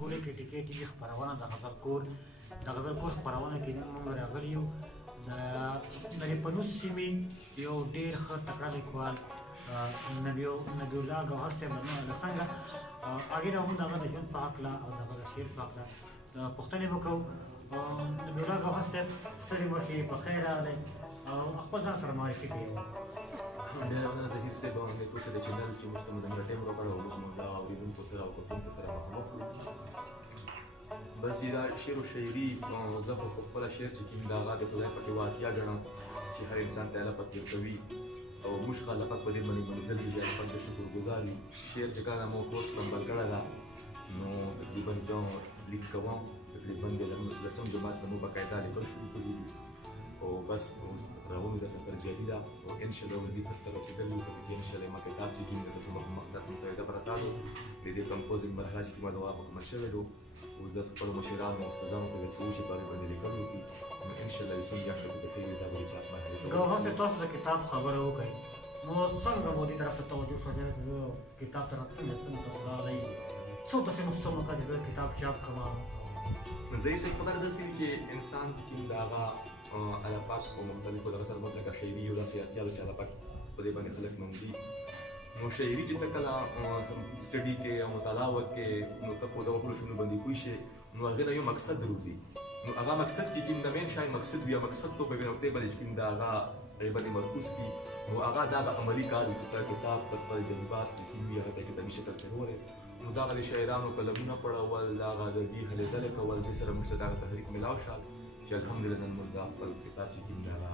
ګولۍ کې ټیکې ټي وي خپرونه د غزل کور خپرونه کې نن موږ راغلي یو د ریپنوس سیمې یو ډېر ښه تکړه لیکوال نبی الله ګوهر صاحب له څنګه هغې نه موږ د هغه د ژوند په هکله او د هغه د شعر په هکله پوښتنې وکړو. نبی الله ګوهر صاحب ستړي مه شئ، په خیر راغلی او خپل ځان سره معرفي کوي. ډېره مننه ظهیر صاحب او نیکو صاحب د چینل چې موږ ته دومره ټایم راکړی او موږ د اورېدونکو سره او کتونکو سره مخامخ کړو. بس دا شعر و شاعري زه خو په خپله شعر چې کوم د هغه د خدای پاک یوه اړتیا ګڼم چې هر انسان ته الله پاک ورکوي او موږ خلک پاک په دې باندې منزل وي، چې الله پاک د شکر ګزار وي. شعر چې کله مو کورس سمبل کړی ده نو تقریبا زه لیک کوم، تقریبا د لسم جماعت نه مو باقاعده لیکل شروع کړي دي او بس روان دا سفر جاري ده او انشاءالله اوس دې ته رسېدلي یو چې انشاءالله ما کتاب چې کوم د شما مخ داس مساعده پرته ده د دې کمپوزینګ مرحله چې کومه دوا مکمل شوې ده اوس د خپلو مشرانو او استادانو په لټون چې باندې باندې لیکلو دي نو انشاءالله یو څو میاشتې به د دې دا به چاپ باندې ګوهر صاحب تاسو د کتاب خبره وکړئ نو څنګه مو دې طرف ته توجه شوه چې زه کتاب ته څنګه تاسو راغلی څو داسې موسمو کې زه کتاب چاپ کوم. زه یې خبره داسې چې انسان چې د هغه الله پاک په مختلفو دغه سره موږ لکه شاعري یو داسې اړتیاله چې الله پاک په دې باندې خلک موندي نو شاعري چې ته کله سټډي کې او مطالعه وکړې نو ته په دغه ټولو شیانو باندې پوه شې نو هغې نه یو مقصد روځي نو هغه مقصد چې کوم د مین شای مقصد وي مقصد تو په یوې نقطې باندې چې کوم د هغه هغې باندې مرکوز کړي نو هغه د هغه عملي کار وي چې ته کتاب په خپل جذبات چې کوم وي هغه ته کتابي شکل کې وولې نو د هغه د شاعرانو قلمونه پړول د هغه د دې هلې ځلې کول دې سره موږ ته د هغه تحریک میلاو شو چې الحمدلله نن موږ دا خپل کتاب چې کوم د هغه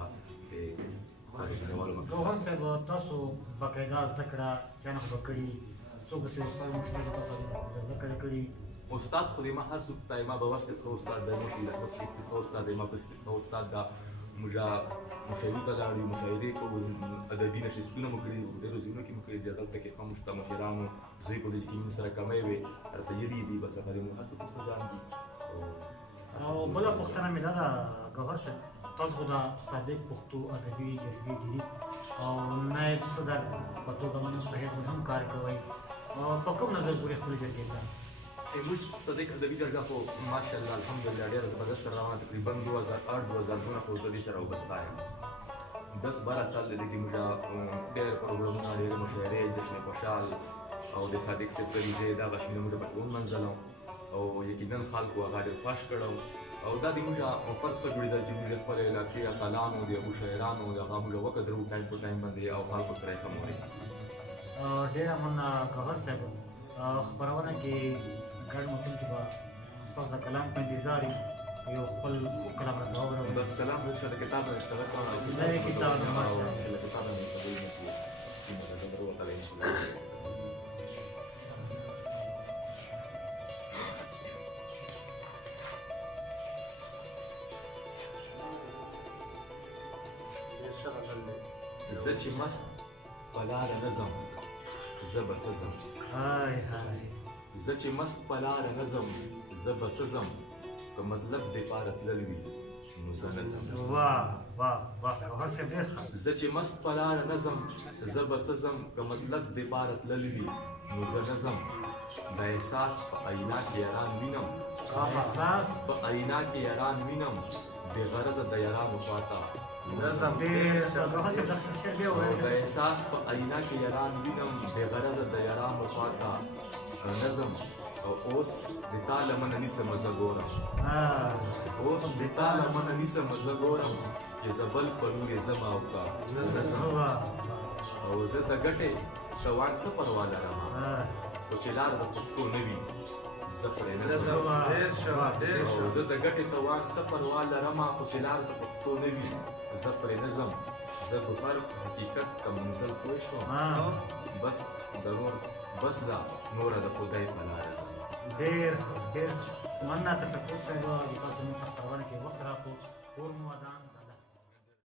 ګوهر صاحب تاسو باقاعده زده کړه چانه خو به کړي څوک چې استاد مشتاق تاسو زده کړه کړي استاد خو دې ما هر څوک ته ما به واسطه ښه استاد دی موږ د خپل شخصي ښه استاد دی ما په ښه استاد دا موږ مشاعرې ته لاړو مشاعرې کوو ادبي نشستونه مو کړي ډېرو ځایونو کې مو کړي دي دلته کې هم شته مشرانو زوی په ځای کې موږ سره کمی وې هلته یري دي بس هغه مو هر څوک استادان دي. او بله پوښتنه مې دا ده ګوهر صاحب تاسو خو د صادق پښتو ادبي جرګې دي او نایب صدر په توګه باندې په حیث هم کار کوئ په کوم نظر ګورئ خپلې جرګې ته؟ زموږ صادق ادبي جرګه خو ماشاءالله الحمدلله ډېره زبردست روانه تقریبا 2008 2009 خو زه دې سره وابسته یم 10-12 سال دې کې موږ ډېر پروګرامونه ډېرې مشاعرې جشن خوشحال او د صادق صاحب پریزې دغه شیونه موږ پکې ومنځلو او یقینا خلکو هغه ډېر خوښ کړو او دا د موږ فرض په جوړېدل چې موږ خپل علاقې اتلانو د هغو شاعرانو د هغه موږ وکدرو ټایم په ټایم باندې او خلکو سره یې ښه مورې. ډېره مننه ګوهر صاحب خپرونه کې ګډ متن کې به ستاسو د کلام په انتظار یو خپل کلام راته واورو. بس کلام به د کتاب نه اشتراک کوم نوی کتاب کتاب نه قبول نه کړي چې موږ دا وروته ان شاء الله. زه چې مست په لاره نه ځم زه به څه ځم زه چې مست په لاره نه ځم زه به څه ځم که مطلب دې پاره تلل وي نو زه نه ځم زه چې مست په لاره نه ځم زه به څه ځم که مطلب دې پاره تلل وي نو زه نه ځم د احساس په آیینه کې یاران وینم په آیینه کې یاران وینم بې غرضه د یارانو خواته د احساس په آیینه کې یاران وینم بې غرضه د یارانو خواته نظم او اوس د تا لمنه نیسمه زه ګورم اوس د تا لمنه نیسمه زه ګورم چې زه بل په لور یې ځم او کا او زه د ګټې توان څه پروا لرم خو چې لار د پښتو نه وي زه پرې نه ځم او زه د ګټې توان څه پروا لرم خو چې لار د پښتو نه وي زه پرې نه ځم زه په هر حقیقت ته منزل پوه شوم بس د نور بس دا نوره د خدای په لاره ځم. ډېر ډېر مننه تشکر صاحب تاسو موږ ته خپرونه کې وخت راکړو کور مو ودان